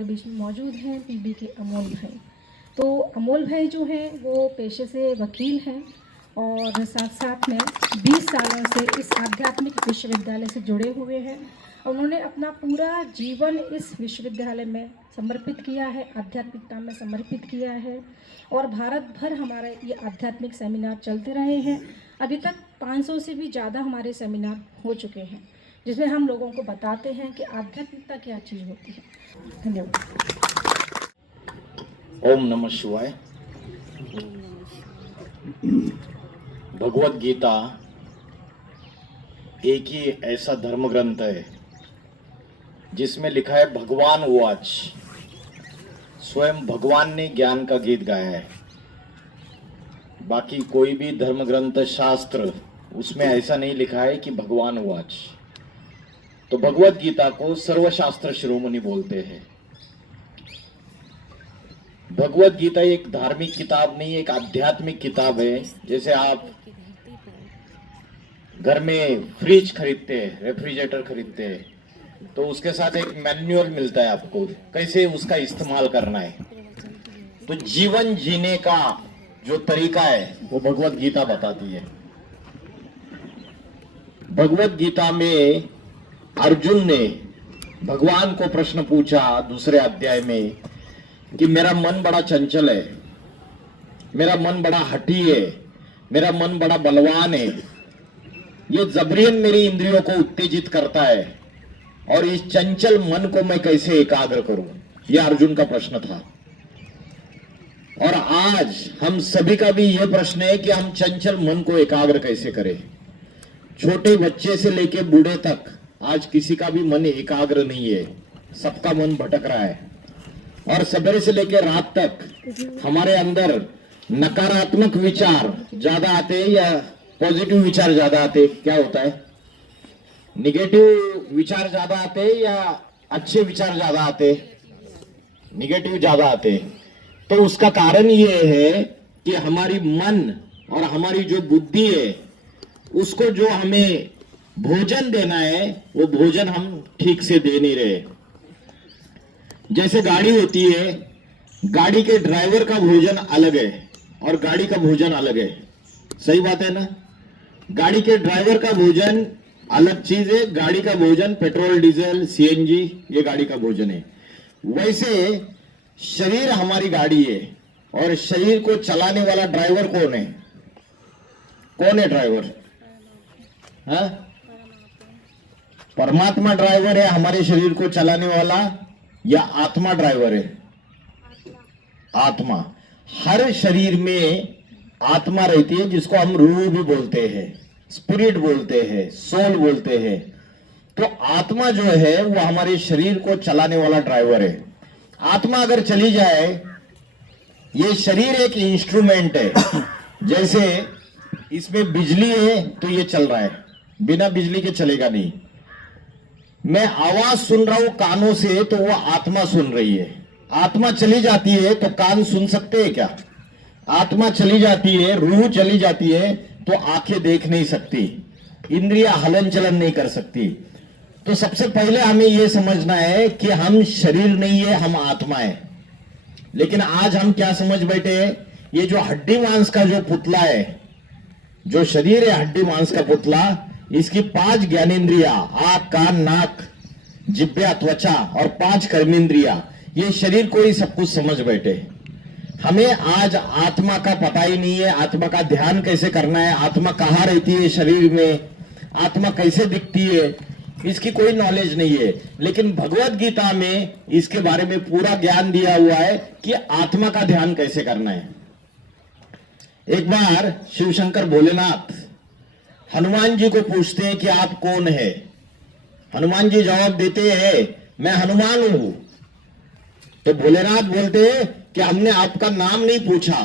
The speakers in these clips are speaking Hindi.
हमारे बीच में मौजूद हैं पीबी के अमोल भाई। तो अमोल भाई जो हैं वो पेशे से वकील हैं और साथ साथ में 20 सालों से इस आध्यात्मिक विश्वविद्यालय से जुड़े हुए हैं। उन्होंने अपना पूरा जीवन इस विश्वविद्यालय में समर्पित किया है, आध्यात्मिकता में समर्पित किया है और भारत भर हमारा ये आध्यात्मिक सेमिनार चलते रहे हैं। अभी तक 500 से भी ज़्यादा हमारे सेमिनार हो चुके हैं, जिसमें हम लोगों को बताते हैं कि आध्यात्मिकता क्या चीज़ होती है। धन्यवाद। ओम नमः शिवाय। भगवत गीता एक ही ऐसा धर्म ग्रंथ है जिसमें लिखा है भगवान उवाच। स्वयं भगवान ने ज्ञान का गीत गाया है। बाकी कोई भी धर्म ग्रंथ शास्त्र उसमें ऐसा नहीं लिखा है कि भगवान उवाच। तो भगवत गीता को सर्वशास्त्र शिरोमणि बोलते हैं। भगवत गीता एक धार्मिक किताब नहीं, एक आध्यात्मिक किताब है। जैसे आप घर में फ्रिज खरीदते हैं, रेफ्रिजरेटर खरीदते हैं, तो उसके साथ एक मैन्युअल मिलता है आपको कैसे उसका इस्तेमाल करना है। तो जीवन जीने का जो तरीका है वो भगवत गीता बताती है। भगवत गीता में अर्जुन ने भगवान को प्रश्न पूछा दूसरे अध्याय में कि मेरा मन बड़ा चंचल है, मेरा मन बड़ा हठी है, मेरा मन बड़ा बलवान है, ये जबरियन मेरी इंद्रियों को उत्तेजित करता है और इस चंचल मन को मैं कैसे एकाग्र करूं। यह अर्जुन का प्रश्न था। और आज हम सभी का भी यह प्रश्न है कि हम चंचल मन को एकाग्र कैसे करें। छोटे बच्चे से लेकर बूढ़े तक आज किसी का भी मन एकाग्र नहीं है, सबका मन भटक रहा है। और सवेरे से लेकर रात तक हमारे अंदर नकारात्मक विचार ज्यादा आते हैं या पॉजिटिव विचार ज्यादा आते? क्या होता है? निगेटिव विचार ज्यादा आते हैं या अच्छे विचार ज्यादा आते? निगेटिव ज्यादा आते। तो उसका कारण ये है कि हमारी मन और हमारी जो बुद्धि है उसको जो हमें भोजन देना है वो भोजन हम ठीक से दे नहीं रहे। जैसे गाड़ी होती है, गाड़ी के ड्राइवर का भोजन अलग है और गाड़ी का भोजन अलग है। सही बात है ना? गाड़ी के ड्राइवर का भोजन अलग चीज है, गाड़ी का भोजन पेट्रोल डीजल सीएनजी ये गाड़ी का भोजन है। वैसे शरीर हमारी गाड़ी है और शरीर को चलाने वाला ड्राइवर कौन है? कौन है ड्राइवर? हाँ, परमात्मा ड्राइवर है हमारे शरीर को चलाने वाला या आत्मा ड्राइवर है? आत्मा। हर शरीर में आत्मा रहती है जिसको हम रूह भी बोलते हैं, स्पिरिट बोलते हैं, सोल बोलते हैं। तो आत्मा जो है वो हमारे शरीर को चलाने वाला ड्राइवर है। आत्मा अगर चली जाए, ये शरीर एक इंस्ट्रूमेंट है। जैसे इसमें बिजली है तो ये चल रहा है, बिना बिजली के चलेगा नहीं। मैं आवाज सुन रहा हूं कानों से तो वो आत्मा सुन रही है। आत्मा चली जाती है तो कान सुन सकते हैं क्या? आत्मा चली जाती है, रूह चली जाती है तो आंखें देख नहीं सकती, इंद्रियां हलन चलन नहीं कर सकती। तो सबसे पहले हमें यह समझना है कि हम शरीर नहीं है, हम आत्मा है। लेकिन आज हम क्या समझ बैठे हैं? ये जो हड्डी मांस का जो पुतला है, जो शरीर है हड्डी मांस का पुतला, इसकी 5 ज्ञानेंद्रिया आंख कान नाक जिह्वा त्वचा और 5 कर्मेंद्रिया, ये शरीर को ही सब कुछ समझ बैठे। हमें आज आत्मा का पता ही नहीं है। आत्मा का ध्यान कैसे करना है, आत्मा कहाँ रहती है शरीर में, आत्मा कैसे दिखती है, इसकी कोई नॉलेज नहीं है। लेकिन भगवत गीता में इसके बारे में पूरा ज्ञान दिया हुआ है कि आत्मा का ध्यान कैसे करना है। एक बार शिव शंकर भोलेनाथ हनुमान जी को पूछते हैं कि आप कौन है। हनुमान जी जवाब देते हैं मैं हनुमान हूं। तो भोलेनाथ बोलते हैं कि हमने आपका नाम नहीं पूछा।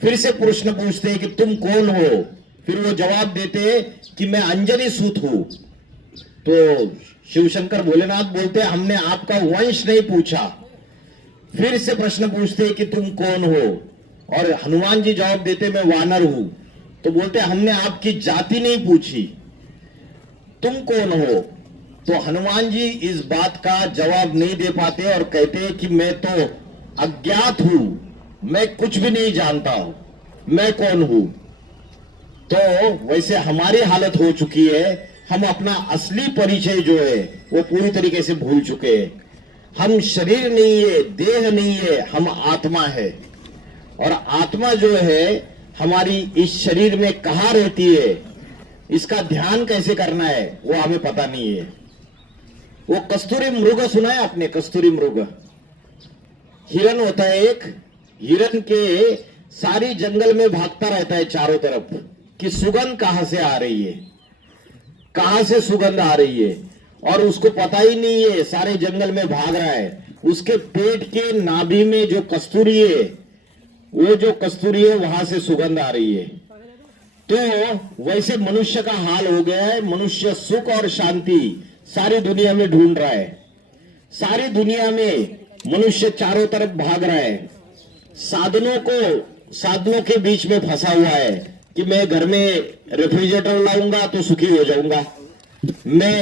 फिर से प्रश्न पूछते हैं कि तुम कौन हो। फिर वो जवाब देते हैं कि मैं अंजनी सूत हूं। तो शिव शंकर भोलेनाथ बोलते हैं हमने आपका वंश नहीं पूछा। फिर से प्रश्न पूछते हैं कि तुम कौन हो और हनुमान जी जवाब देते मैं वानर हूं। तो बोलते हमने आपकी जाति नहीं पूछी, तुम कौन हो। तो हनुमान जी इस बात का जवाब नहीं दे पाते और कहते हैं कि मैं तो अज्ञात हूं, मैं कुछ भी नहीं जानता हूं, मैं कौन हूं। तो वैसे हमारी हालत हो चुकी है, हम अपना असली परिचय जो है वो पूरी तरीके से भूल चुके हैं। हम शरीर नहीं है, देह नहीं है, हम आत्मा है। और आत्मा जो है हमारी इस शरीर में कहाँ रहती है, इसका ध्यान कैसे करना है वो हमें पता नहीं है। वो कस्तूरी मृग सुना है आपने? कस्तूरी मृग हिरन होता है एक, हिरन के सारी जंगल में भागता रहता है चारों तरफ कि सुगंध कहां से आ रही है, कहां से सुगंध आ रही है, और उसको पता ही नहीं है, सारे जंगल में भाग रहा है। उसके पेट के नाभि में जो कस्तूरी है, वो जो कस्तूरी है वहां से सुगंध आ रही है। तो वैसे मनुष्य का हाल हो गया है। मनुष्य सुख और शांति सारी दुनिया में ढूंढ रहा है। सारी दुनिया में मनुष्य चारों तरफ भाग रहा है, साधनों के बीच में फंसा हुआ है कि मैं घर में रेफ्रिजरेटर लाऊंगा तो सुखी हो जाऊंगा, मैं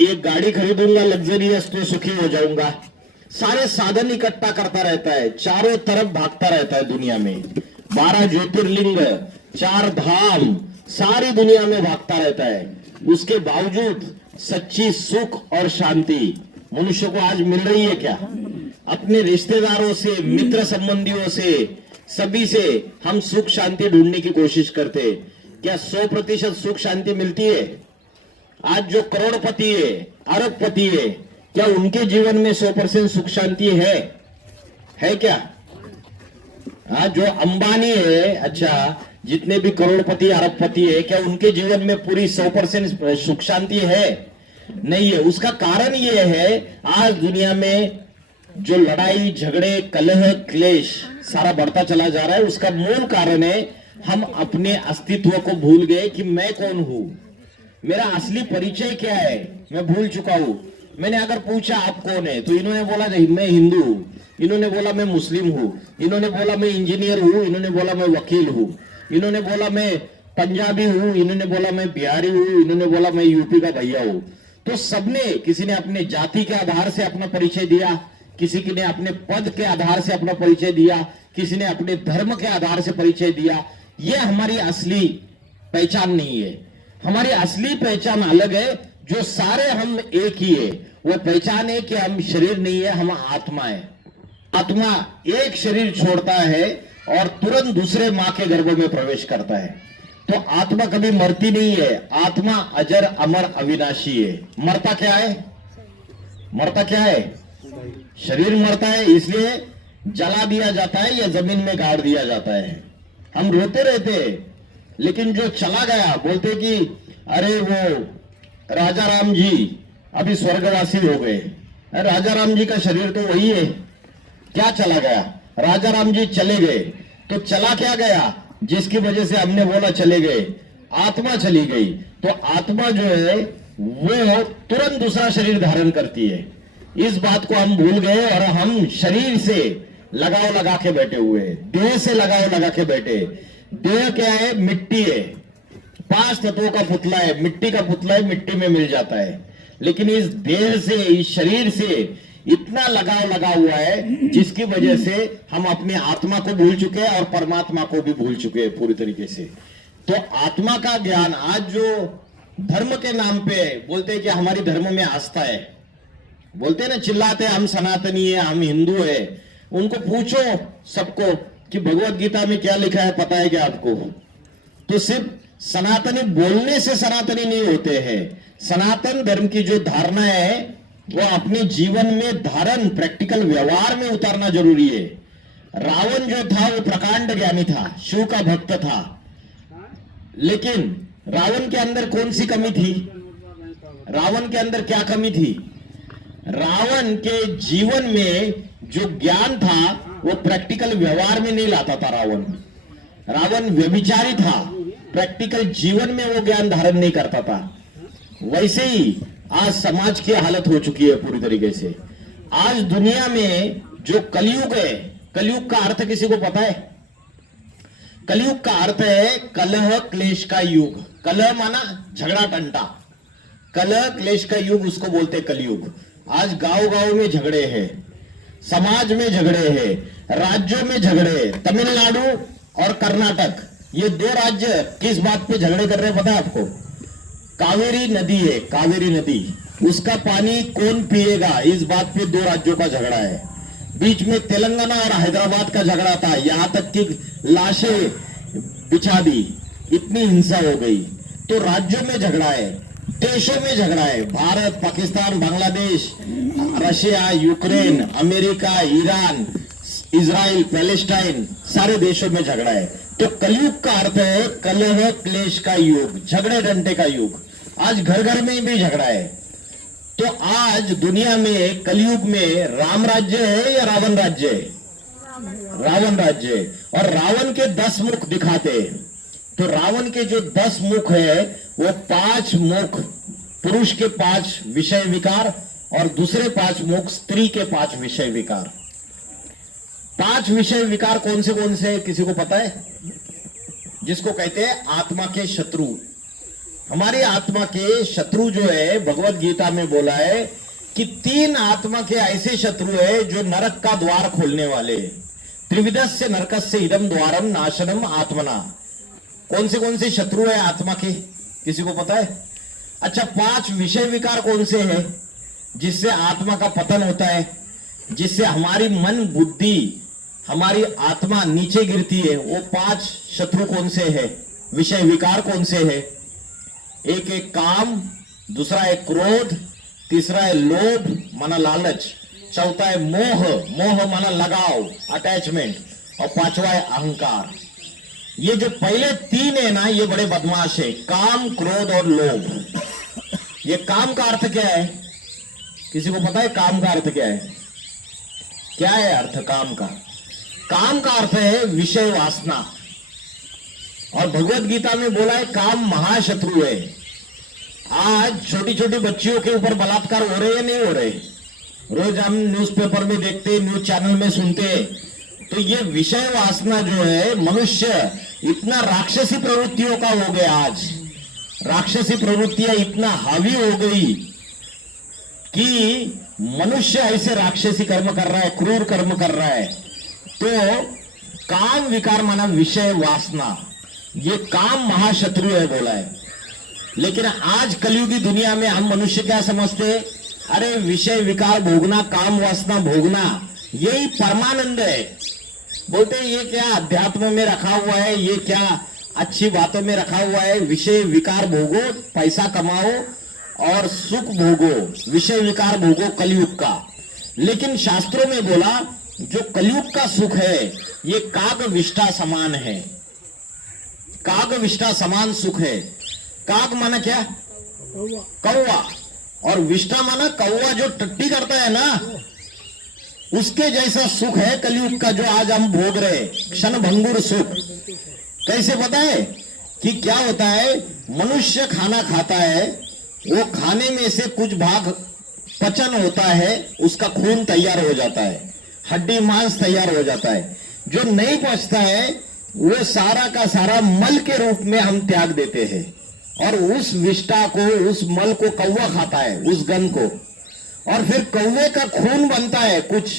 एक गाड़ी खरीदूंगा लग्जरियस तो सुखी हो जाऊंगा। सारे साधन इकट्ठा करता रहता है, चारों तरफ भागता रहता है दुनिया में। 12 ज्योतिर्लिंग, 4 धाम, सारी दुनिया में भागता रहता है। उसके बावजूद सच्ची सुख और शांति मनुष्य को आज मिल रही है क्या? अपने रिश्तेदारों से, मित्र संबंधियों से, सभी से हम सुख शांति ढूंढने की कोशिश करते हैं। क्या 100% सुख शांति मिलती है? आज जो करोड़पति है, अरबपति है, क्या उनके जीवन में 100% सुख शांति है क्या? आज जो अंबानी है, अच्छा जितने भी करोड़पति अरबपति है, क्या उनके जीवन में पूरी 100% सुख शांति है? नहीं है। उसका कारण यह है, आज दुनिया में जो लड़ाई झगड़े कलह क्लेश सारा बढ़ता चला जा रहा है, उसका मूल कारण है हम अपने अस्तित्व को भूल गए कि मैं कौन हूं, मेरा असली परिचय क्या है, मैं भूल चुका हूं। मैंने अगर पूछा आप कौन है, तो इन्होंने बोला मैं हिंदू हूं, इन्होंने बोला मैं मुस्लिम हूं, इन्होंने बोला मैं इंजीनियर हूं, इन्होंने बोला मैं वकील हूं, इन्होंने बोला मैं पंजाबी हूं, इन्होंने बोला मैं बिहारी हूं, इन्होंने बोला मैं यूपी का भैया हूं। तो सबने, किसी ने अपने जाति के आधार से अपना परिचय दिया, किसी ने अपने पद के आधार से अपना परिचय दिया, किसी ने अपने धर्म के आधार से परिचय दिया। यह हमारी असली पहचान नहीं है। हमारी असली पहचान अलग है, जो सारे हम एक ही है। वो पहचान है कि हम शरीर नहीं है, हम आत्मा है। आत्मा एक शरीर छोड़ता है और तुरंत दूसरे मां के गर्भ में प्रवेश करता है। तो आत्मा कभी मरती नहीं है। आत्मा अजर अमर अविनाशी है। मरता क्या है? मरता क्या है? शरीर मरता है, इसलिए जला दिया जाता है या जमीन में गाड़ दिया जाता है। हम रोते रहते हैं, लेकिन जो चला गया, बोलते कि अरे वो राजा राम जी अभी स्वर्गवासी हो गए। राजा राम जी का शरीर तो वही है, क्या चला गया? राजा राम जी चले गए, तो चला क्या गया जिसकी वजह से हमने बोला चले गए? आत्मा चली गई। तो आत्मा जो है वो तुरंत दूसरा शरीर धारण करती है। इस बात को हम भूल गए और हम शरीर से लगाव लगा के बैठे हुए हैं, देह से लगाव लगा के बैठे। देह क्या है? मिट्टी है, 5 तत्वों का पुतला है, मिट्टी का पुतला है, मिट्टी में मिल जाता है। लेकिन इस देह से, इस शरीर से इतना लगाव लगा हुआ है जिसकी वजह से हम अपनी आत्मा को भूल चुके हैं और परमात्मा को भी भूल चुके हैं पूरी तरीके से। तो आत्मा का ज्ञान आज जो धर्म के नाम पे बोलते हैं कि हमारी धर्म में आस्था है, बोलते हैं ना, चिल्लाते हैं हम सनातनी है, हम हिंदू है। उनको पूछो सबको कि भगवत गीता में क्या लिखा है, पता है क्या आपको? तो सिर्फ सनातनी बोलने से सनातनी नहीं होते हैं। सनातन धर्म की जो धारणा है वो अपने जीवन में धारण, प्रैक्टिकल व्यवहार में उतारना जरूरी है। रावण जो था वो प्रकांड ज्ञानी था, शिव का भक्त था, लेकिन रावण के अंदर कौन सी कमी थी? रावण के अंदर क्या कमी थी? रावण के जीवन में जो ज्ञान था वो प्रैक्टिकल व्यवहार में नहीं लाता था। रावण व्यभिचारी था, प्रैक्टिकल जीवन में वो ज्ञान धारण नहीं करता था। वैसे ही आज समाज की हालत हो चुकी है पूरी तरीके से। आज दुनिया में जो कलयुग है, कलयुग का अर्थ किसी को पता है? कलयुग का अर्थ है कलह क्लेश का युग। कलह माना झगड़ा टंटा, कलह क्लेश का युग उसको बोलते कलयुग। आज गांव गांव में झगड़े हैं, समाज में झगड़े हैं, राज्यों में झगड़े। तमिलनाडु और कर्नाटक, ये दो राज्य किस बात पे झगड़े कर रहे हैं पता है आपको? कावेरी नदी है, कावेरी नदी, उसका पानी कौन पिएगा, इस बात पे दो राज्यों का झगड़ा है। बीच में तेलंगाना और हैदराबाद का झगड़ा था, यहां तक कि लाशें बिछा दी, इतनी हिंसा हो गई। तो राज्यों में झगड़ा है, देशों में झगड़ा है। Bharat, Pakistan, Bangladesh, Russia, Ukraine, America, Iran, Israel, Palestine, सारे देशों में झगड़ा है। तो कलयुग का अर्थ है कलह क्लेश का युग, झगड़े डंडे का युग। आज घर घर में भी झगड़ा है। तो आज दुनिया में कलयुग में राम राज्य है या रावण राज्य है? रावण राज्य है। और रावण के 10 मुख दिखाते हैं। तो रावण के जो 10 मुख है वो 5 मुख पुरुष के 5 विषय विकार और दूसरे 5 मुख स्त्री के 5 विषय विकार। 5 विषय विकार कौन से हैं? किसी को पता है? जिसको कहते हैं आत्मा के शत्रु। हमारी आत्मा के शत्रु जो है, भगवत गीता में बोला है कि 3 आत्मा के ऐसे शत्रु है जो नरक का द्वार खोलने वाले। त्रिविधस्य नरकस्य इदम द्वारम नाशनम आत्मना। कौन से शत्रु है आत्मा के? किसी को पता है? अच्छा, 5 विषय विकार कौन से हैं जिससे आत्मा का पतन होता है, जिससे हमारी मन बुद्धि, हमारी आत्मा नीचे गिरती है? वो 5 शत्रु कौन से है, विषय विकार कौन से है? एक है काम, दूसरा है क्रोध, तीसरा है लोभ माना लालच, चौथा है मोह, मोह माना लगाव, अटैचमेंट, और 5वां है अहंकार। ये जो पहले 3 है ना, ये बड़े बदमाश है, काम, क्रोध और लोभ। ये काम का अर्थ क्या है? किसी को पता है काम का अर्थ क्या है? क्या है अर्थ काम का? काम का अर्थ है विषय वासना। और भगवत गीता में बोला है काम महाशत्रु है। आज छोटी छोटी बच्चियों के ऊपर बलात्कार हो रहे हैं, नहीं हो रहे? रोज हम न्यूज़पेपर में देखते, न्यूज चैनल में सुनते। तो ये विषय वासना जो है, मनुष्य इतना राक्षसी प्रवृत्तियों का हो गया। आज राक्षसी प्रवृत्तियां इतना हावी हो गई कि मनुष्य ऐसे राक्षसी कर्म कर रहा है, क्रूर कर्म कर रहा है। तो काम विकार माना विषय वासना, ये काम महाशत्रु है बोला है। लेकिन आज कलयुगी दुनिया में हम मनुष्य क्या समझते हैं? अरे विषय विकार भोगना, काम वासना भोगना, यही परमानंद है। बोलते हैं ये क्या अध्यात्म में रखा हुआ है, ये क्या अच्छी बातों में रखा हुआ है। विषय विकार भोगो, पैसा कमाओ और सुख भोगो, विषय विकार भोगो कलयुग का। लेकिन शास्त्रों में बोला जो कलयुग का सुख है ये काग विष्ठा समान है। काग विष्ठा समान सुख है। काग माना क्या? कौवा। और विष्ठा माना कौवा जो टट्टी करता है ना, उसके जैसा सुख है कलयुग का जो आज हम भोग रहे, क्षण भंगुर सुख। कैसे पता है कि क्या होता है? मनुष्य खाना खाता है, वो खाने में से कुछ भाग पचन होता है, उसका खून तैयार हो जाता है, हड्डी मांस तैयार हो जाता है। जो नहीं पचता है वो सारा का सारा मल के रूप में हम त्याग देते हैं। और उस विष्ठा को, उस मल को कौवा खाता है, उस गन को। और फिर कौवे का खून बनता है कुछ,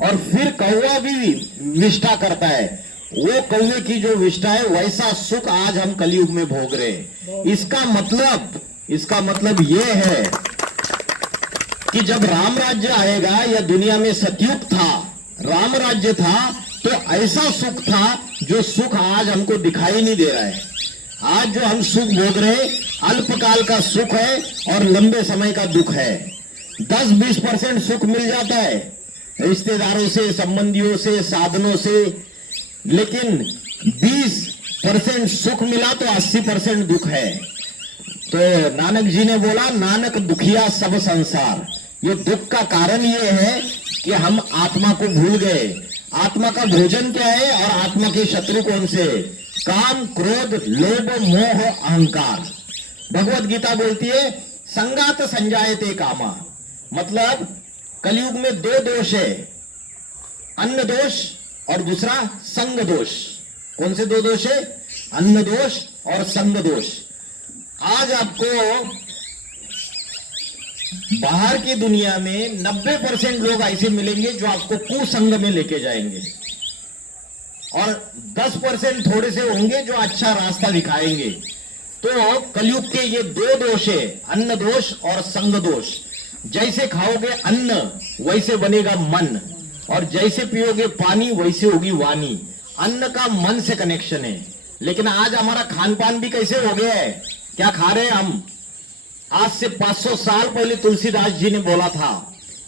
और फिर कौवा भी विष्ठा करता है। वो कौवे की जो विष्ठा है वैसा सुख आज हम कलयुग में भोग रहे हैं। इसका मतलब ये है कि जब राम राज्य आएगा, या दुनिया में सतयुग था, राम राज्य था, तो ऐसा सुख था जो सुख आज हमको दिखाई नहीं दे रहा है। आज जो हम सुख भोग रहे अल्पकाल का सुख है और लंबे समय का दुख है। 10-20% सुख मिल जाता है रिश्तेदारों से, संबंधियों से, साधनों से, लेकिन 20% सुख मिला तो 80% दुख है। तो नानक जी ने बोला, नानक दुखिया सब संसार। ये दुख का कारण ये है कि हम आत्मा को भूल गए। आत्मा का भोजन क्या है और आत्मा के शत्रु कौन से? काम, क्रोध, लोभ, मोह, अहंकार। भगवत गीता बोलती है संगात संजायते कामा। मतलब कलयुग में 2 दोष है, अन्न दोष और दूसरा संग दोष। कौन से 2 दोष है? अन्न दोष और संग दोष। आज आपको बाहर की दुनिया में 90% लोग ऐसे मिलेंगे जो आपको कुसंग में लेके जाएंगे, और 10% थोड़े से होंगे जो अच्छा रास्ता दिखाएंगे। तो कलयुग के ये दो दोष है, अन्न दोष और संग दोष। जैसे खाओगे अन्न वैसे बनेगा मन, और जैसे पियोगे पानी वैसे होगी वाणी। अन्न का मन से कनेक्शन है। लेकिन आज हमारा खान पान भी कैसे हो गया है, क्या खा रहे हैं हम? आज से 500 साल पहले तुलसीदास जी ने बोला था,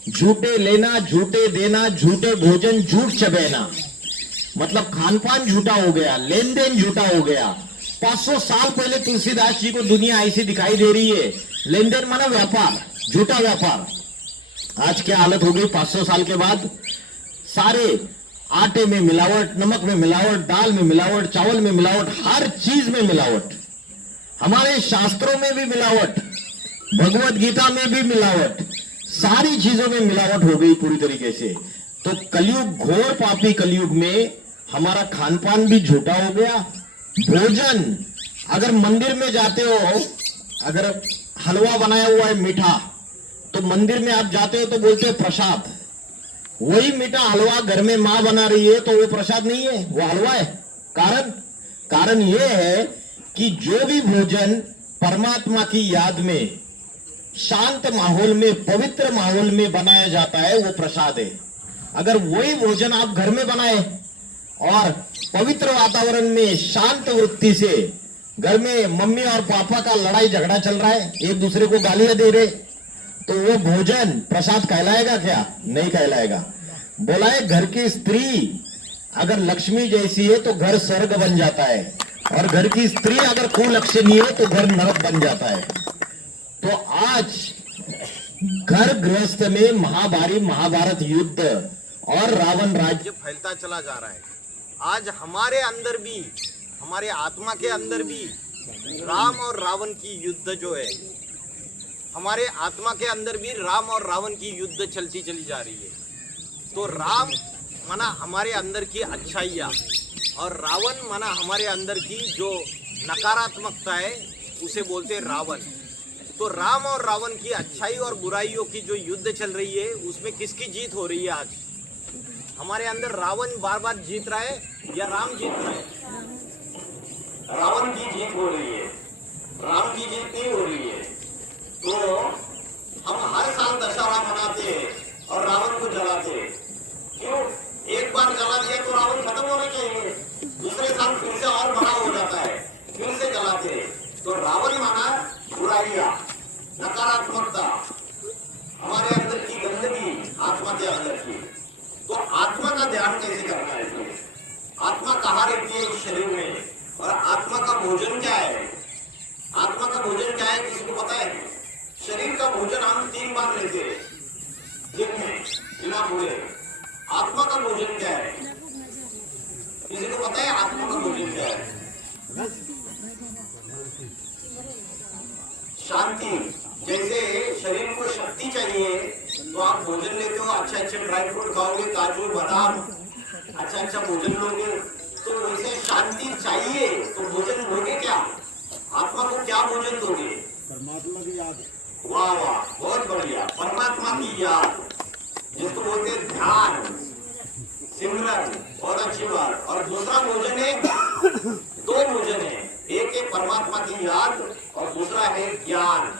झूठे लेना झूठे देना, झूठे भोजन झूठ चबेना। मतलब खान पान झूठा हो गया, लेन देन झूठा हो गया। 500 साल पहले तुलसीदास जी को दुनिया ऐसी दिखाई दे रही है। लेन देन माना व्यापार, झूठा व्यापार। आज क्या हालत हो गई 500 साल के बाद? सारे आटे में मिलावट, नमक में मिलावट, दाल में मिलावट, चावल में मिलावट, हर चीज में मिलावट। हमारे शास्त्रों में भी मिलावट, भगवत गीता में भी मिलावट, सारी चीजों में मिलावट हो गई पूरी तरीके से। तो कलयुग, घोर पापी कलयुग में हमारा खान पान भी झूठा हो गया। भोजन, अगर मंदिर में जाते हो, अगर हलवा बनाया हुआ है मीठा, तो मंदिर में आप जाते हो तो बोलते हो प्रसाद। वही मीठा हलवा घर में मां बना रही है तो वो प्रसाद नहीं है, वो हलवा है। कारण यह है कि जो भी भोजन परमात्मा की याद में, शांत माहौल में, पवित्र माहौल में बनाया जाता है, वो प्रसाद है। अगर वही भोजन आप घर में बनाए और पवित्र वातावरण में शांत वृत्ति से, घर में मम्मी और पापा का लड़ाई झगड़ा चल रहा है, एक दूसरे को गालियां दे रहे, तो वो भोजन प्रसाद कहलाएगा क्या? नहीं कहलाएगा। बोला है घर की स्त्री अगर लक्ष्मी जैसी है तो घर स्वर्ग बन जाता है, और घर की स्त्री अगर कुलक्षणी है तो घर नरक बन जाता है। तो आज घर गृहस्थ में महाभारी महाभारत युद्ध और रावण राज्य फैलता चला जा रहा है। आज हमारे अंदर भी, हमारे आत्मा के अंदर भी राम और रावण की युद्ध जो है, हमारे आत्मा के अंदर भी राम और रावण की युद्ध चलती चली जा रही है। तो राम माना हमारे अंदर की अच्छाइयाँ, और रावण माना हमारे अंदर की जो नकारात्मकता है, उसे बोलते हैं रावण। तो राम और रावण की अच्छाई और बुराइयों की जो युद्ध चल रही है, उसमें किसकी जीत हो रही है? आज हमारे अंदर रावण बार बार जीत रहा है या राम जीत रहा है? रावण की जीत हो रही है, राम की जीत नहीं हो रही है। तो हम हर साल दशहरा मनाते हैं और रावण को जलाते हैं। क्यों? एक बार जला दिया तो रावण खत्म होना चाहिए, दूसरे साल फिर से और बड़ा हो जाता है, फिर से जलाते हैं। तो रावण माना बुराइयां, नकारात्मकता, हमारे अंदर की गंदगी, आत्मा के अंदर की। तो आत्मा का ध्यान कैसे करना है? आत्मा कहाँ रहती है इस शरीर में, और आत्मा का भोजन क्या है? आत्मा का भोजन क्या है, किसको पता है? शरीर का भोजन हम 3 बार लेते हैं दिन में, बिना भूले। आत्मा का भोजन क्या है? किसी को पता है आत्मा का भोजन क्या है? शांति। जैसे शरीर को शक्ति चाहिए तो आप भोजन लेते हो, अच्छे अच्छे ड्राई फ्रूट खाओगे, काजू बादाम, अच्छा अच्छा भोजन लोगे। तो वैसे शांति चाहिए तो भोजन लोगे क्या? आत्मा को क्या भोजन दोगे? परमात्मा की याद। वाह वाह, बहुत बढ़िया, परमात्मा की याद, जिसको बोलते हैं ध्यान, सिमरन, बहुत अच्छी बात। और दूसरा भोजन है, 2 भोजन है, एक है परमात्मा की याद और दूसरा है ज्ञान।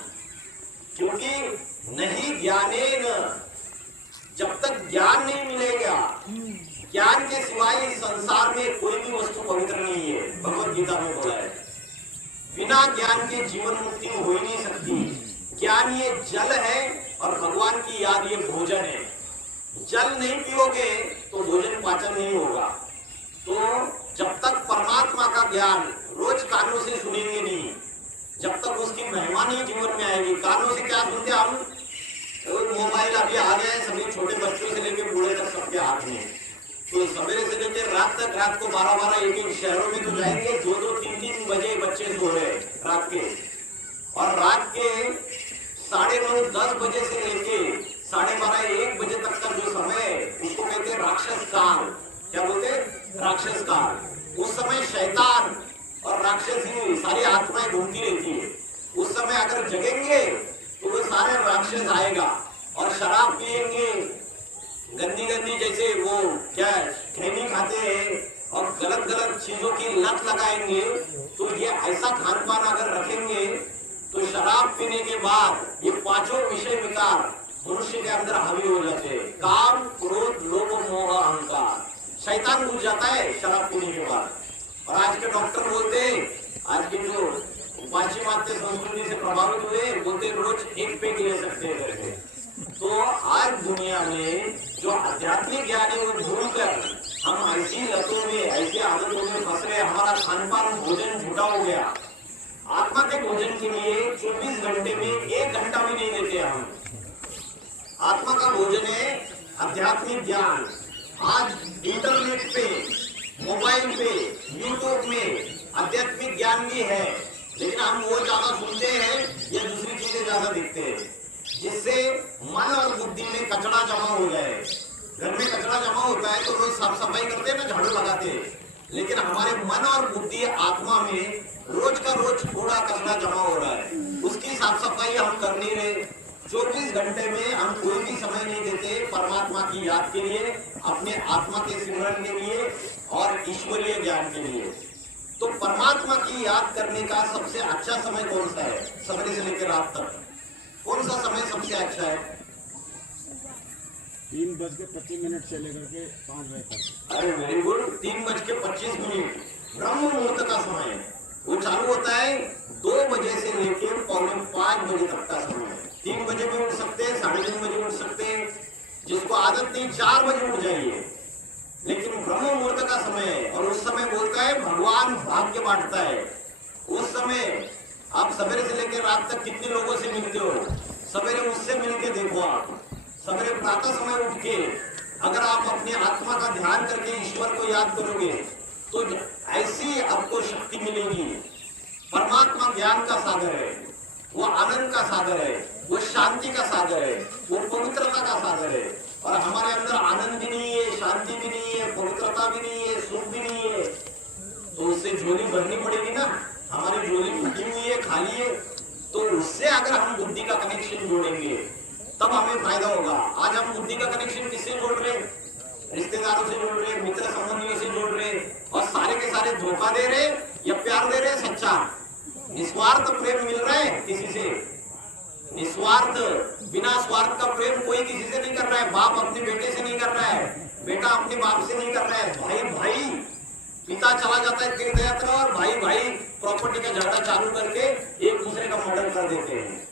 क्योंकि नहीं ज्ञानेन, जब तक ज्ञान नहीं मिलेगा, ज्ञान के सिवाय इस संसार में कोई भी वस्तु पवित्र नहीं है। भगवत गीता में बोला है, बिना ज्ञान के जीवन मुक्ति हो ही नहीं सकती। ज्ञान ये जल है और भगवान की याद ये भोजन है। जल नहीं पियोगे तो भोजन पाचन नहीं होगा। तो जब तक परमात्मा का ज्ञान रोज कानों से सुनेंगे नहीं, जब तक उसकी महिमा नहीं जीवन में आएगी। कानों से क्या सुनते हम? तो मोबाइल अभी आ गए हैं, सभी छोटे बच्चों से लेकर बूढ़े तक सबके हाथ में। तो सवेरे से लेकर रात तक, रात को 12-12 एक शहरों में तो जाएंगे, 2-2, 3-3 बजे बच्चे सो रहे रात के। और रात के 9:30, 10 बजे से लेके 12:30-1 बजे तक का जो समय है, उसको कहते हैं राक्षस काल। क्या बोलते हैं? राक्षस काल। उस समय शैतान और राक्षसी सारी आत्माएं घूमती रहती है। उस समय अगर जगेंगे तो वो सारे राक्षस आए जैसे वो क्या खैनी खाते हैं और गलत गलत चीजों की लत लगाएंगे, तो ये ऐसा खान पान अगर रखेंगे तो शराब पीने के बाद ये पांचों विषय विकार मनुष्य के अंदर हावी हो जाते हैं। काम, क्रोध, लोभ, मोह, अहंकार, शैतान घुस जाता है शराब पीने के बाद। और आज के डॉक्टर बोलते हैं, आज के जो पाश्चिमात्य संस्कृति से प्रभावित हुए, बोलते रोज एक पेग ले सकते हैं करके। तो आज दुनिया में जो आध्यात्मिक ज्ञान है वो भूलकर हम ऐसी लतों में, ऐसी आदतों में फंस रहे, हमारा खान पान भोजन झूठा हो गया। आत्मा के भोजन के लिए 24 घंटे में 1 घंटा भी नहीं देते हम। आत्मा का भोजन है आध्यात्मिक ज्ञान। आज इंटरनेट पे, मोबाइल पे, यूट्यूब में आध्यात्मिक ज्ञान भी है, लेकिन हम वो ज्यादा सुनते हैं या दूसरी चीजें ज्यादा देखते हैं, जिससे मन और बुद्धि में कचरा जमा हो जाए। घर में कचरा जमा होता है तो रोज साफ सफाई करते हैं ना, झाड़ू लगाते हैं, लेकिन हमारे मन और बुद्धि आत्मा में रोज का रोज थोड़ा कचरा जमा हो रहा है, उसकी साफ सफाई हम कर नहीं रहे। 24 घंटे में हम कोई भी समय नहीं देते परमात्मा की याद के लिए, अपने आत्मा के सिमरन के लिए और ईश्वरीय ज्ञान के लिए। तो परमात्मा की याद करने का सबसे अच्छा समय कौन सा है? सवेरे से लेकर रात तक कौन सा समय सबसे अच्छा है? 3:25 से लेकर के 5 बजे तक। अरे वेरी गुड, 3:25 ब्रह्म मुहूर्त का समय है। वो चालू होता है 2 बजे से लेकर 4:45 बजे तक का समय है। 3 बजे भी उठ सकते हैं, 3:30 बजे उठ सकते हैं, जिसको आदत नहीं 4 बजे उठ जाइए, लेकिन ब्रह्म मुहूर्त का समय है। और उस समय बोलता है भगवान भाग्य बांटता है। उस समय आप सवेरे से लेकर रात तक कितने लोगों से मिलते हो? सवेरे उससे मिलके देखो। आप सवेरे प्रातः समय उठ के अगर आप अपनी आत्मा का ध्यान करके ईश्वर को याद करोगे तो ऐसी आपको शक्ति मिलेगी। परमात्मा ज्ञान का सागर है, वो आनंद का सागर है, वो शांति का सागर है, वो पवित्रता का सागर है। और हमारे अंदर आनंद भी नहीं है, शांति भी नहीं है, पवित्रता भी नहीं है, सुख भी नहीं है, तो उससे झोली भरनी पड़ेगी ना। हमारी झोली फटी हुई है, खाली है, तो उससे अगर हम बुद्धि का कनेक्शन जोड़ेंगे तब हमें फायदा होगा। आज हम बुद्धि का कनेक्शन किससे जोड़ रहे हैं? रिश्तेदारों से जोड़ रहे, मित्र संबंधियों से जोड़ रहे, और सारे के सारे धोखा दे रहे या प्यार दे रहे? सच्चा निस्वार्थ प्रेम मिल रहा है किसी से? निस्वार्थ, बिना स्वार्थ का प्रेम कोई किसी से नहीं कर रहा है। बाप अपने बेटे से नहीं कर रहा है, बेटा अपने बाप से नहीं कर रहा है, भाई भाई, पिता चला जाता है तीर्थ यात्रा और भाई भाई प्रॉपर्टी का झगड़ा चालू करके एक दूसरे का मर्डर कर देते हैं।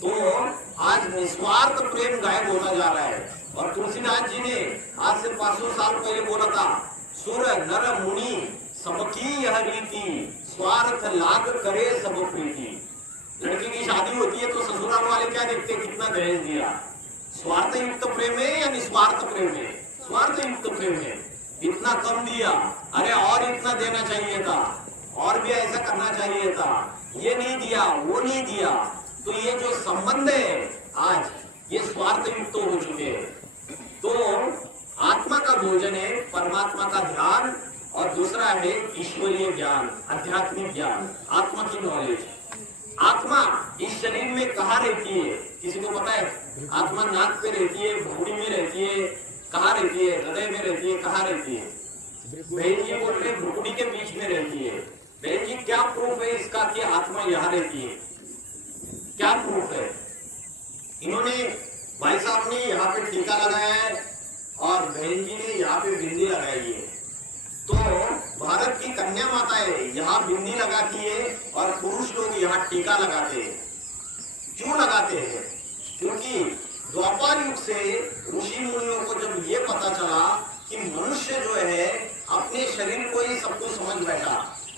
तो आज निस्वार्थ प्रेम गायब होता जा रहा है। और तुलसीदास जी ने आज से 500 साल पहले बोला था, सुर नर मुनि सबकी यह रीति, स्वार्थ लाग करे सब प्रीति। लड़की की शादी होती है तो ससुराल वाले क्या देखते, कितना दहेज दिया। स्वार्थ युक्त प्रेम है या निस्वार्थ प्रेम है? स्वार्थ युक्त प्रेम है, इतना कम दिया, अरे और इतना देना चाहिए था, और भी ऐसा करना चाहिए था, ये नहीं दिया, वो नहीं दिया। तो ये जो संबंध है आज ये स्वार्थ युक्त हो चुके हैं। तो आत्मा का भोजन है परमात्मा का ध्यान, और दूसरा है ईश्वरीय ज्ञान, आध्यात्मिक ज्ञान, आत्मा की नॉलेज। आत्मा इस शरीर में कहाँ रहती है? किसी को पता है? आत्मा नाक पे रहती है, भूड़ी में रहती है, कहाँ रहती है? हृदय में रहती है, कहाँ रहती है? बहन जी बोल रहे भुकुड़ी के बीच में रहती है। बहन जी क्या प्रूफ है इसका कि आत्मा यहाँ रहती है? क्या प्रूफ है? इन्होंने, भाई साहब ने यहाँ पे टीका लगाया है और बहन जी ने यहाँ पे बिंदी लगाई है। तो भारत की कन्या माता है यहाँ बिंदी लगाती है और पुरुष लोग यहाँ टीका लगाते हैं। क्यों लगाते हैं? क्योंकि द्वापर युग से ऋषि मुनियों को जब ये पता चला कि मनुष्य जो है अपने शरीर को ही सब कुछ समझ बैठा,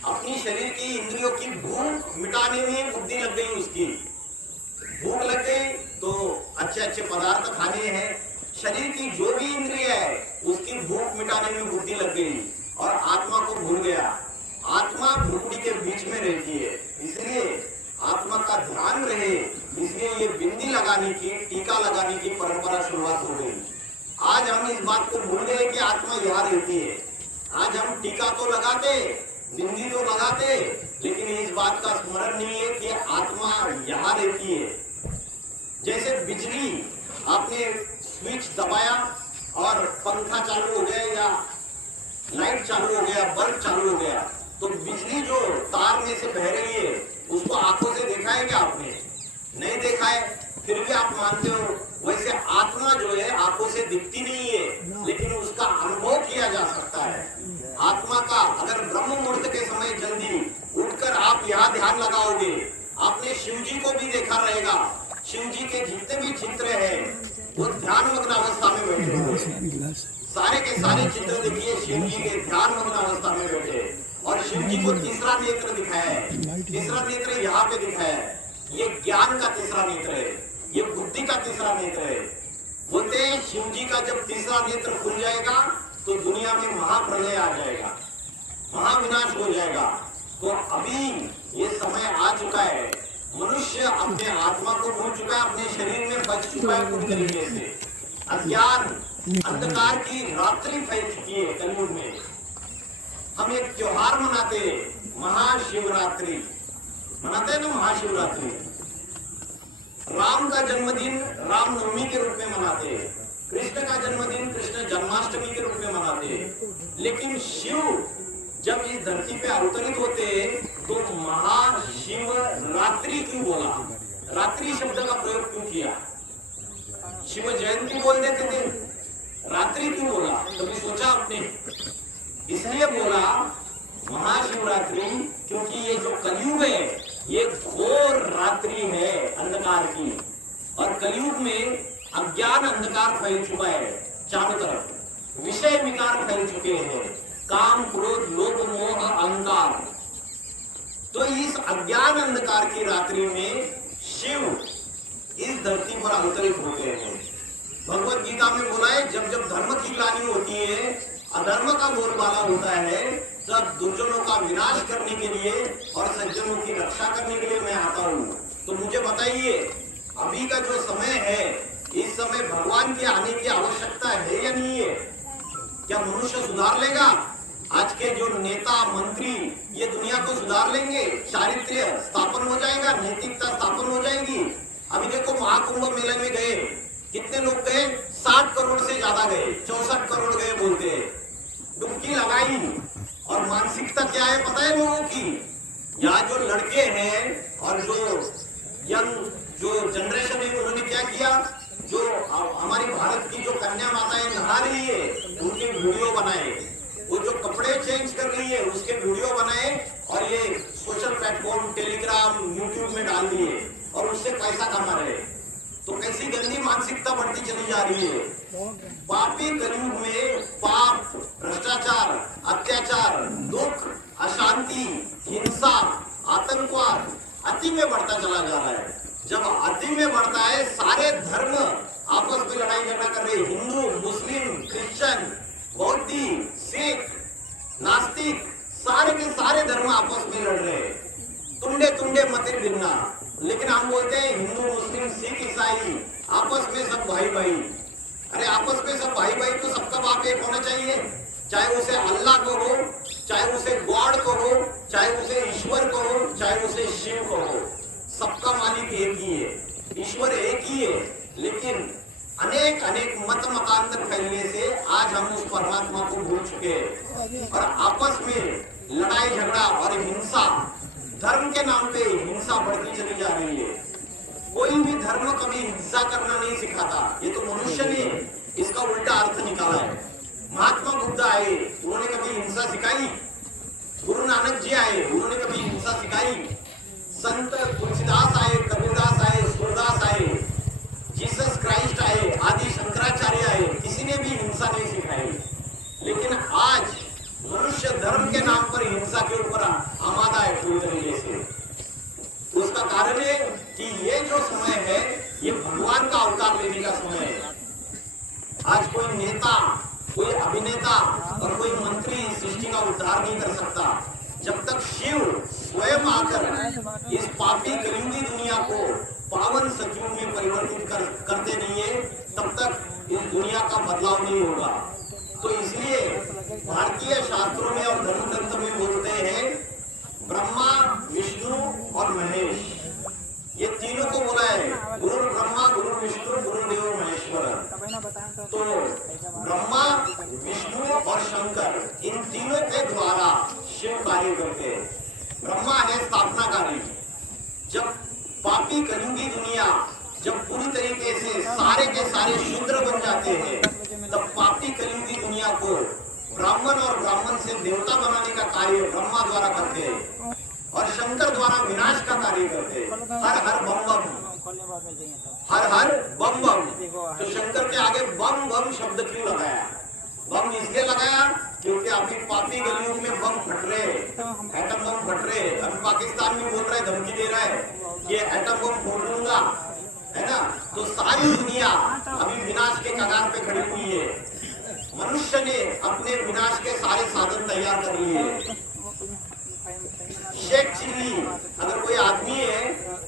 अपनी शरीर की इंद्रियों की भूख मिटाने में बुद्धि लग गई, उसकी भूख लग गई तो अच्छे अच्छे पदार्थ खाने हैं, शरीर की जो भी इंद्रिय है उसकी भूख मिटाने में बुद्धि लग गई और आत्मा को भूल गया। आत्मा भूखड़ी के बीच में रहती है, इसलिए आत्मा का ध्यान रहे, इसलिए ये बिंदी लगाने की, टीका लगाने की परंपरा शुरुआत हो गई। आज हम इस बात को भूल गए कि आत्मा यहाँ रहती है। आज हम टीका तो लगाते, बिंदी तो लगाते, लेकिन इस बात का स्मरण नहीं है कि आत्मा यहाँ रहती है। जैसे बिजली, आपने स्विच दबाया और पंखा चालू हो गया, बल्ब चालू हो गया, तो बिजली जो तार में से बह रही है उसको आंखों से देखा है क्या आपने? नहीं देखा है, फिर भी आप मानते हो। वैसे आत्मा जो है आंखों से दिखती नहीं है, लेकिन उसका अनुभव किया जा सकता है। आत्मा का अगर ब्रह्म मुहूर्त के समय जल्दी उठकर आप यहाँ ध्यान लगाओगे, आपने शिव जी को भी देखा रहेगा। शिव जी के जितने भी चित्र हैं वो ध्यान मग्न अवस्था में बैठे हुए, सारे के सारे चित्र देखिए शिव जी के ध्यान मग्न अवस्था में बैठे। और शिव जी को तीसरा नेत्र दिखाया है, तीसरा नेत्र यहाँ पे दिखाया है। ये ज्ञान का तीसरा नेत्र है, ये बुद्धि का तीसरा नेत्र है। बोलते हैं शिव जी का जब तीसरा नेत्र खुल जाएगा तो दुनिया में महाप्रलय आ जाएगा, महाविनाश हो जाएगा। तो अभी ये समय आ चुका है, मनुष्य अपने आत्मा को भूल चुका है, अपने शरीर में बच चुका है पूरी तरीके से। अज्ञान अंधकार की रात्रि फैल चुकी है कलयुग में। हम एक त्योहार मनाते हैं, महाशिवरात्रि मनाते हैं ना, महाशिवरात्रि। राम का जन्मदिन रामनवमी के रूप में मनाते हैं, कृष्ण का जन्मदिन कृष्ण जन्माष्टमी के रूप में मनाते हैं। लेकिन शिव जब इस धरती पे अवतरित होते तो महाशिव रात्रि क्यों बोला? रात्रि शब्द का प्रयोग क्यों किया? शिव जयंती बोल देते थे, रात्रि क्यों बोला? कभी सोचा आपने? इसलिए बोला महाशिवरात्रि क्योंकि ये जो कलयुग है ये घोर रात्रि है अंधकार की, और कलयुग में अज्ञान अंधकार फैल चुका है चारों तरफ, विषय विकार फैल चुके हैं, काम क्रोध लोभ मोह अहंकार। तो इस अज्ञान अंधकार की रात्रि में शिव इस धरती पर अवतरित होते हैं। भगवत गीता में बोला है जब जब धर्म की ग्लानि होती है, अधर्म का बोलबाला होता है, तब दुर्जनों का विनाश करने के लिए और सज्जनों की रक्षा करने के लिए मैं आता हूँ। तो मुझे बताइए अभी का जो समय है, इस समय भगवान के आने की आवश्यकता है या नहीं है? क्या मनुष्य सुधार लेगा? आज के जो नेता मंत्री ये दुनिया को सुधार लेंगे? चारित्र्य स्थापन हो जाएगा, नैतिकता स्थापन हो जाएगी? अभी देखो महाकुंभ मेले में गए, कितने लोग गए? 60 करोड़ से ज्यादा गए, 64 करोड़ गए बोलते हैं। डुबकी लगाई, और मानसिकता क्या है पता है लोगों की? यहाँ जो लड़के हैं और जो यंग जो जनरेशन है उन्होंने क्या किया, जो हमारी भारत की जो कन्या माताएं नहा रही है उनके वीडियो बनाए, वो जो कपड़े चेंज कर रही है उसके वीडियो बनाए और ये सोशल प्लेटफॉर्म टेलीग्राम यूट्यूब में डाल दिए और उससे पैसा कमा रहे। तो कैसी गंदी मानसिकता बढ़ती चली जा रही है। पापी कलयुग में पाप, भ्रष्टाचार, अत्याचार, दुख, अशांति, हिंसा, आतंकवाद अति में बढ़ता चला जा रहा है। जब अति में बढ़ता है, सारे धर्म आपस में लड़ाई झगड़ा कर रहे हैं, हिंदू, मुस्लिम, क्रिश्चियन, बौद्धी, सिख, नास्तिक, सारे के सारे धर्म आपस में लड़ रहे हैं, तुंडे तुंडे मते भिन्ना। लेकिन हम बोलते हैं हिंदू, मुस्लिम, सिख, ईसाई आपस में सब भाई भाई। अरे आपस में सब भाई भाई तो सबका बाप एक होना चाहिए, चाहे उसे अल्लाह को हो, चाहे उसे गॉड को हो, चाहे उसे ईश्वर को हो, चाहे उसे शिव को हो, सबका मालिक एक ही है, ईश्वर एक ही है। लेकिन अनेक अनेक मत मतांतर फैलने से आज हम उस परमात्मा को भूल चुके हैं और आपस में लड़ाई झगड़ा और हिंसा, धर्म के नाम पे हिंसा बढ़ती चली जा रही है। कोई भी धर्म कभी हिंसा करना नहीं सिखाता, ये तो मनुष्य ने इसका उल्टा अर्थ निकाला है। महात्मा बुद्ध आए, उन्होंने कभी हिंसा सिखाई? गुरु नानक जी आए, उन्होंने कभी हिंसा सिखाई? संत तुलसीदास आए, कबीरदास आए, सूरदास आए, जीसस क्राइस्ट आए, आदि शंकराचार्य आए, किसी ने भी हिंसा नहीं सिखाई। लेकिन आज मनुष्य धर्म के नाम पर हिंसा के ऊपर आमादा है पूरी तरीके से। उसका कारण है कि ये जो समय है ये भगवान का अवतार लेने का समय है। आज कोई नेता, कोई अभिनेता और कोई मंत्री सृष्टि का उद्धार नहीं कर सकता जब तक शिव स्वयं आकर इस पापी कलयुगी दुनिया को पावन सतयुग में परिवर्तित करते नहीं है, तब तक इस दुनिया का बदलाव नहीं होगा। तो इसलिए भारतीय शास्त्रों में और धर्म ग्रंथ में बोलते हैं ब्रह्मा, विष्णु और महेश, ये तीनों को बोला है, गुरु ब्रह्मा, गुरु विष्णु, गुरुदेव महेश्वर। तो ब्रह्मा, विष्णु और शंकर, इन तीनों कार्य करते हैं। ब्रह्मा है स्थापनाकारी। जब पापी कलियुगी दुनिया जब पूरी तरीके से सारे के सारे शूद्र बन जाते हैं, तब पापी कलियुगी दुनिया को ब्राह्मण और ब्राह्मण से देवता बनाने का कार्य ब्रह्मा द्वारा करते हैं और शंकर द्वारा विनाश का कार्य करते हैं। हर हर बम बम, हर हर बम बम। तो शंकर के आगे बम बम शब्द क्यों लगाया? बम इसलिए लगाया क्योंकि अभी पापी कलियुग में बम फट रहे, एटम बम फट रहे। अभी पाकिस्तान भी बोल रहा है, धमकी दे रहा है कि एटम बम फोड़ दूंगा, है ना। तो सारी दुनिया अभी विनाश के कगार पे खड़ी हुई है। मनुष्य ने अपने विनाश के सारे साधन तैयार कर लिए। शेख चिल्ली, अगर कोई आदमी है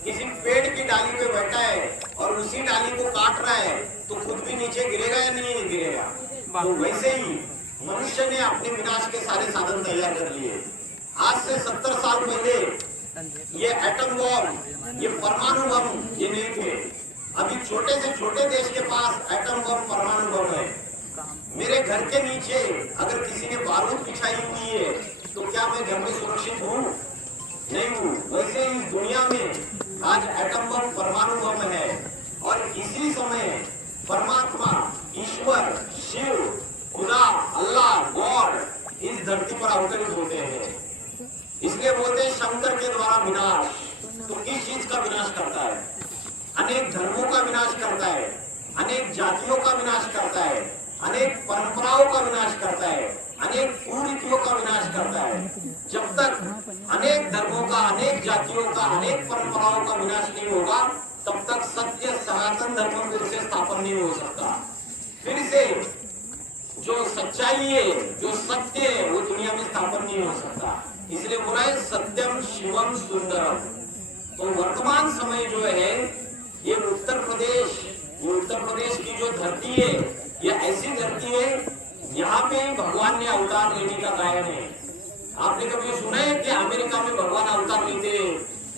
किसी पेड़ की डाली पे बैठा है और उसी डाली को काट रहा है तो खुद भी नीचे गिरेगा या नहीं गिरेगा? तो वैसे ही मनुष्य ने अपने विनाश के सारे साधन तैयार कर लिए। आज से 70 साल पहले ये एटम बम, ये परमाणु बम ये नहीं थे। अभी छोटे से छोटे देश के पास एटम बम, परमाणु बम है। मेरे घर के नीचे अगर किसी ने बारूद बिछाई हुई है तो क्या मैं घर में सुरक्षित हूँ? नहीं हूँ। वैसे इस दुनिया में आज एटम बम, परमाणु बम है और इसी समय परमात्मा, ईश्वर, शिव, खुदा, अल्लाह, गॉड इस धरती पर अवतरित होते हैं। इसलिए बोलते हैं शंकर के द्वारा विनाश। तो किस चीज का विनाश करता है? अनेक धर्मों का विनाश करता है, अनेक जातियों का विनाश करता है, अनेक परंपराओं का विनाश करता है, अनेक कुरीतियों का विनाश करता है। जब तक अनेक धर्मों का, अनेक जातियों का, अनेक परंपराओं का विनाश नहीं होगा तब तक सत्य सनातन धर्म फिर से स्थापन नहीं हो सकता। फिर से जो सच्चाई है, जो सत्य है वो दुनिया में स्थापन नहीं हो सकता। इसलिए बोला है सत्यम शिवम सुंदरम। तो वर्तमान समय जो है ये उत्तर प्रदेश की जो धरती है ये ऐसी धरती है यहाँ पे भगवान ने अवतार लेने का कारण है। आपने कभी सुना है कि अमेरिका में भगवान अवतार लेते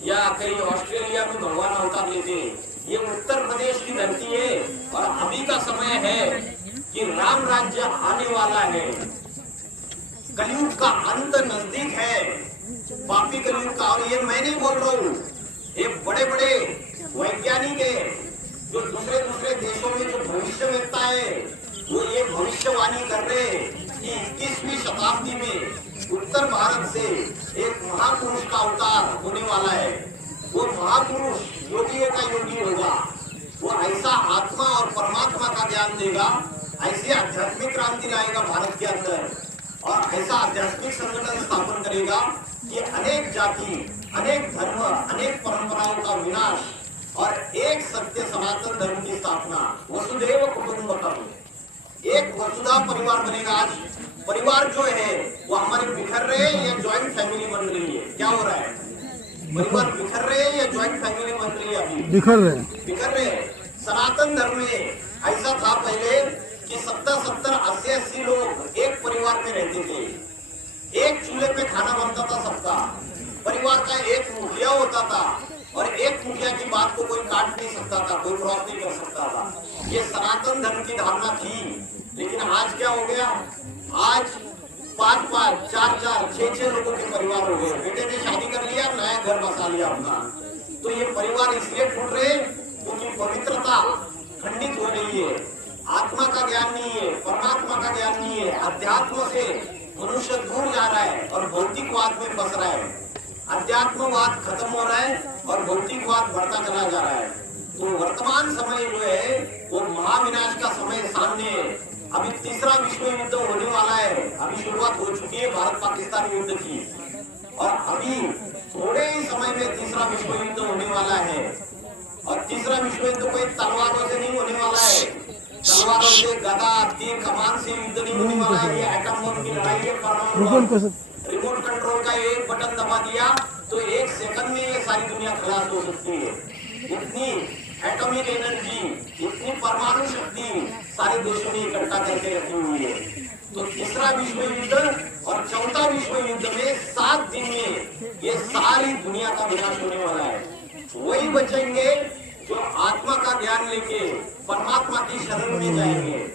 या कहीं ऑस्ट्रेलिया में भगवान अवतार लेते? ये उत्तर प्रदेश की धरती है और अभी का समय है कि राम राज्य आने वाला है। कलयुग का अंत नजदीक है, पापी कलयुग का। और ये मैं नहीं बोल रहा हूँ, ये बड़े बड़े वैज्ञानिक है जो दूसरे देशों में जो भविष्यवेत्ता है वो ये भविष्यवाणी कर रहे हैं कि 21वीं शताब्दी में उत्तर भारत से एक महापुरुष का अवतार होने वाला है। वो महापुरुष योगियों का योगी होगा। वो ऐसा आत्मा और परमात्मा का ज्ञान देगा, ऐसी आध्यात्मिक क्रांति लाएगा भारत के अंदर और ऐसा आध्यात्मिक संगठन स्थापन करेगा कि अनेक जाति, अनेक धर्म, अनेक परंपराओं का विनाश और एक सत्य सनातन धर्म की स्थापना। वसुधैव कुटुंबकम, एक वसुधा परिवार बनेगा। आज परिवार जो है वो हमारे बिखर रहे हैं या ज्वाइंट फैमिली बन रही है? क्या हो रहा है? परिवार बिखर रहे हैं या ज्वाइंट फैमिली बन रही है? अभी बिखर रहे हैं। सनातन धर्म में ऐसा था पहले कि 70, 80 लोग एक परिवार में रहते थे। एक चूल्हे पे खाना बनता था सबका। परिवार का एक मुखिया होता था और एक मुखिया की बात को कोई काट नहीं सकता था, कोई क्रॉस नहीं कर सकता था। ये सनातन धर्म की धारणा थी। लेकिन आज क्या हो गया? आज 5, 4, 6 लोगों के परिवार हो गए। बेटे ने शादी कर लिया, नया घर बसा लिया अपना। तो ये परिवार इसलिए टूट रहे क्योंकि पवित्रता खंडित हो रही है। आत्मा का ज्ञान नहीं है, परमात्मा का ज्ञान नहीं है। अध्यात्म से मनुष्य दूर जा रहा है और भौतिकवाद में फंस रहा है। अध्यात्मवाद खत्म हो रहा है और भौतिकवाद बढ़ता चला जा रहा है। तो वर्तमान समय जो है वो महाविनाश का समय सामने है। अभी तीसरा विश्व युद्ध होने वाला है। अभी शुरुआत हो चुकी है भारत पाकिस्तान युद्ध की और अभी थोड़े ही समय में तीसरा विश्व युद्ध होने वाला है। और तीसरा विश्व युद्ध कोई तलवारों से नहीं होने वाला है, तलवारों से, गदा, तीर, कमान से युद्ध नहीं होने वाला है। ये एटम बम की लड़ाई है, परमाणु रिमोट कंट्रोल का एक बटन दबा दिया तो 1 सेकंड में ये सारी दुनिया खलास हो सकती है। इतनी एटॉमिक एनर्जी, इतनी परमाणु शक्ति सारे देशों ने इकट्ठा करके रखी हुई है। तो तीसरा विश्व युद्ध और चौथा विश्व युद्ध में 7 दिन में ये सारी दुनिया का विनाश होने वाला है। वही बचेंगे जो आत्मा का ज्ञान लेके परमात्मा की शरण में जाएंगे।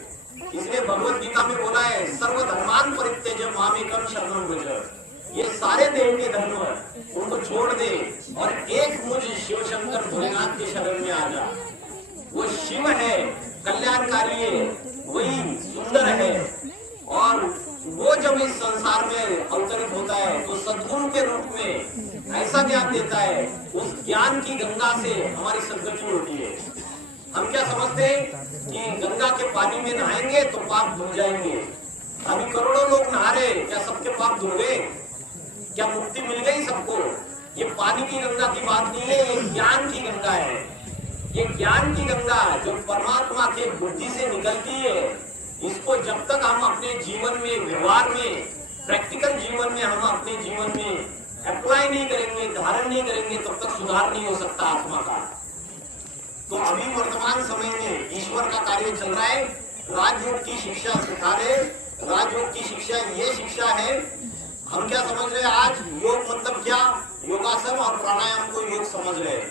इसलिए भगवत गीता में बोला है सर्वधर्मान परित्यज्य मामेकं शरणं व्रज। ये सारे देव के धर्म उनको छोड़ दे और एक मुझ शिव शंकर भोलेनाथ के शरण में आ जा। वो शिव है, कल्याणकारी है, वही सुंदर है, और वो जब इस संसार में अवतरित होता है तो सद्गुरु के रूप में ऐसा ज्ञान देता है, उस ज्ञान की गंगा से हमारी सद्गति होती है। हम क्या समझते हैं कि गंगा के पानी में नहाएंगे तो पाप धुल जाएंगे। अभी करोड़ों लोग नहा रहे, क्या सबके पाप धुल गए? क्या मुक्ति मिल गई सबको? ये पानी की गंगा की बात नहीं है, ये ज्ञान की गंगा है। ये ज्ञान की गंगा जो परमात्मा के बुद्धि से निकलती है, इसको जब तक हम अपने जीवन में, व्यवहार में, प्रैक्टिकल जीवन में हम अपने जीवन में अप्लाई नहीं करेंगे, धारण नहीं करेंगे, तब तक सुधार नहीं हो सकता आत्मा का। तो अभी वर्तमान समय में ईश्वर का कार्य चल रहा है, राजयोग की शिक्षा सिखा रहे। राजयोग की शिक्षा ये शिक्षा है, हम क्या समझ रहे हैं आज? योग मतलब क्या? योगासन और प्राणायाम को योग समझ रहे हैं,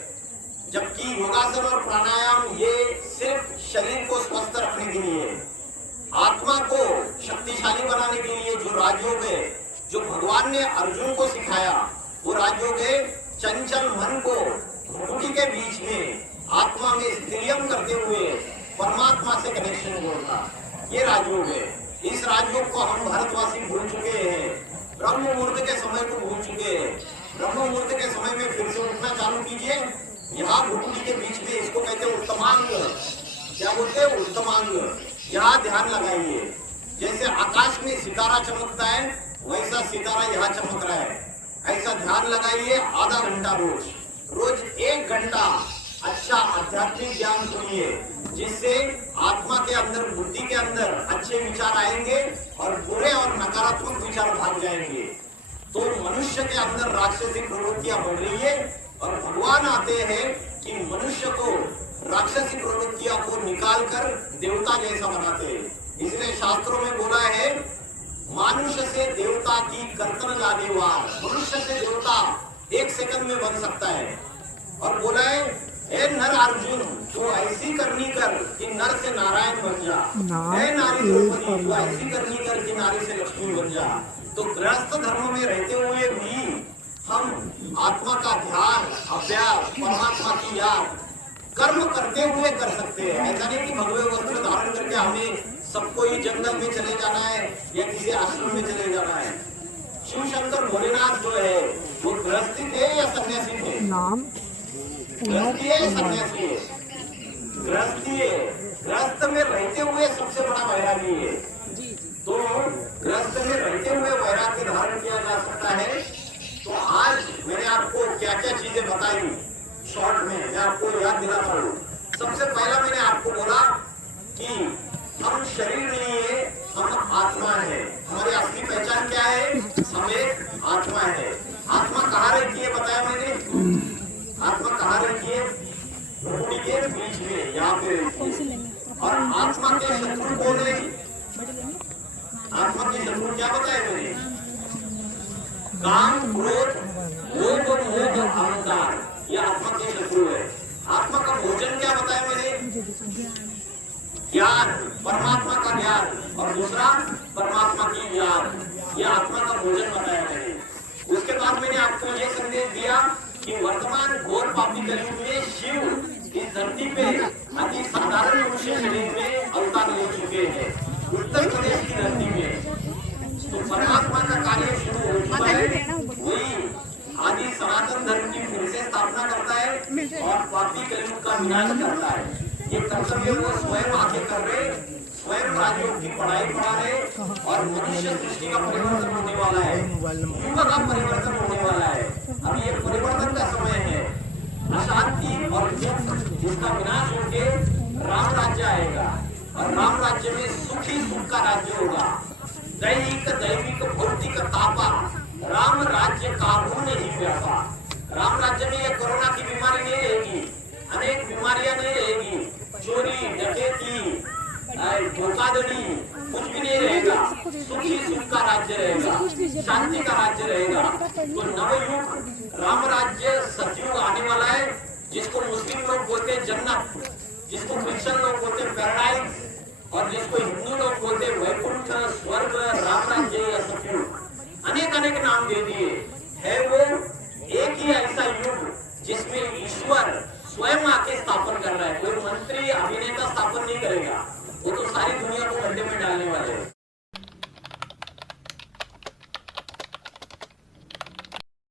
जबकि योगासन और प्राणायाम ये सिर्फ शरीर को स्वस्थ रखने के लिए है। आत्मा को शक्तिशाली बनाने के लिए जो राजयोग है, जो भगवान ने अर्जुन को सिखाया, वो राजयोग है चंचल मन को घुटुकी के बीच में आत्मा में स्थिरियम करते हुए परमात्मा से कनेक्शन जोड़ना, ये राजयोग है। इस राजयोग को हम भारतवासी भूल चुके हैं, ब्रह्म मुहूर्त के समय को भूल चुके हैं। ब्रह्म मुहूर्त के समय में फिर से उठना चालू कीजिए। यहाँ घुटुकी के बीच में इसको कहते हैं उत्तमांग। क्या बोलते हैं? उत्तमांग। यहाँ ध्यान लगाइए, जैसे आकाश में सितारा चमकता है वैसा सितारा यहाँ चमक रहा है। ऐसा ध्यान लगाइए आधा घंटा रोज 1 घंटा अच्छा आध्यात्मिक ज्ञान सुनिए, जिससे आत्मा के अंदर, बुद्धि के अंदर अच्छे विचार आएंगे और बुरे और नकारात्मक विचार भाग जाएंगे। तो मनुष्य के अंदर राक्षसी प्रवृत्तियां बढ़ रही है और भगवान आते हैं कि मनुष्य को राक्षसी प्रवृत्तियों को निकालकर देवता जैसा बनाते हैं। इसलिए शास्त्रों में बोला है, मनुष्य से देवता की कर्तन लादेवार। मनुष्य से देवता 1 सेकंड में बन सकता है। और बोला है, ए नर अर्जुन, तो ऐसी करनी कर कि नर से नारायण बन जा। ए नारी द्रौपदी, तो ऐसी करनी कर कि नारी से लक्ष्मी बन जा। तो गृहस्थ धर्म में रहते हुए भी हम आत्मा का ध्यान, अभ्यास, परमात्मा की याद कर्म करते हुए कर सकते हैं। ऐसा नहीं कि भगवे वस्त्र धारण करके हमें सबको ही जंगल में चले जाना है या किसी आश्रम में चले जाना है। शिव शंकर भोलेनाथ जो है वो गृहस्थी थे या सन्यासी थे? गृहस्थी है या सन्यासी है? गृहस्थी है। गृहस्थ में रहते हुए सबसे बड़ा वैरागी है। तो गृहस्थ में रहते हुए वैराग्य धारण किया जा सकता है। तो आज मैंने आपको क्या क्या चीजें बताई शॉर्ट में, मैं आपको याद दिलाता हूँ। सबसे पहला मैंने आपको बोला कि हम शरीर नहीं है, हम आत्मा है। हमारी असली पहचान क्या है? हम एक आत्मा है। आत्मा कहाँ रहती है बताया मैंने? आत्मा कहाँ रहती है? घुटने के बीच में, यहाँ पे रहती है। और आत्मा के शत्रु कौन है? आत्मा के शत्रु क्या बताया मैंने? काम, क्रोध, लोभ, मोह, अहंकार, ये आत्मा के शत्रु है। आत्मा का भोजन क्या बताया मैंने? ज्ञान, परमात्मा का ज्ञान, और दूसरा परमात्मा की याद, ये आत्मा का भोजन बताया मैंने। उसके बाद मैंने आपको ये संदेश दिया कि वर्तमान घोर पापी कलयुग में शिव इस धरती पे अति साधारण मनुष्य शरीर में अवतार ले चुके हैं, उत्तर प्रदेश की धरती में। तो परमात्मा का कार्य शुरू हो चुका है। वही आदि सनातन धर्म की फिर से स्थापना करता है और पापी कलयुग का विनाश करता है। ये कर्तव्य वो स्वयं आके कर रहे, स्वयं राजयोग की पढ़ाई पढ़ा रहे और मनुष्य सृष्टि का परिवर्तन होने वाला है, युग का परिवर्तन होने वाला है। अभी ये परिवर्तन का समय है। अशांति और दुख इसका विनाश होके राम राज्य आएगा और राम राज्य में सुखी सुख का राज्य होगा। दैहिक दैविक भौतिक तापा राम राज्य काबू नहीं व्यापा। राम राज्य में ये कोरोना की बीमारी नहीं रहेगी, अनेक बीमारियां नहीं रहेगी, चोरी, डकैती, धोखाधड़ी कुछ भी नहीं रहेगा। सुखी सुख का राज्य रहेगा, शांति का राज्य रहेगा। तो नवयुग राम राज्य सतयुग आने वाला है, जिसको मुस्लिम लोग बोलते हैं जन्नत, जिसको क्रिश्चियन लोग बोलते हैं पैराडाइज और जिसको हिंदू लोग बोलते हैं वैकुंठ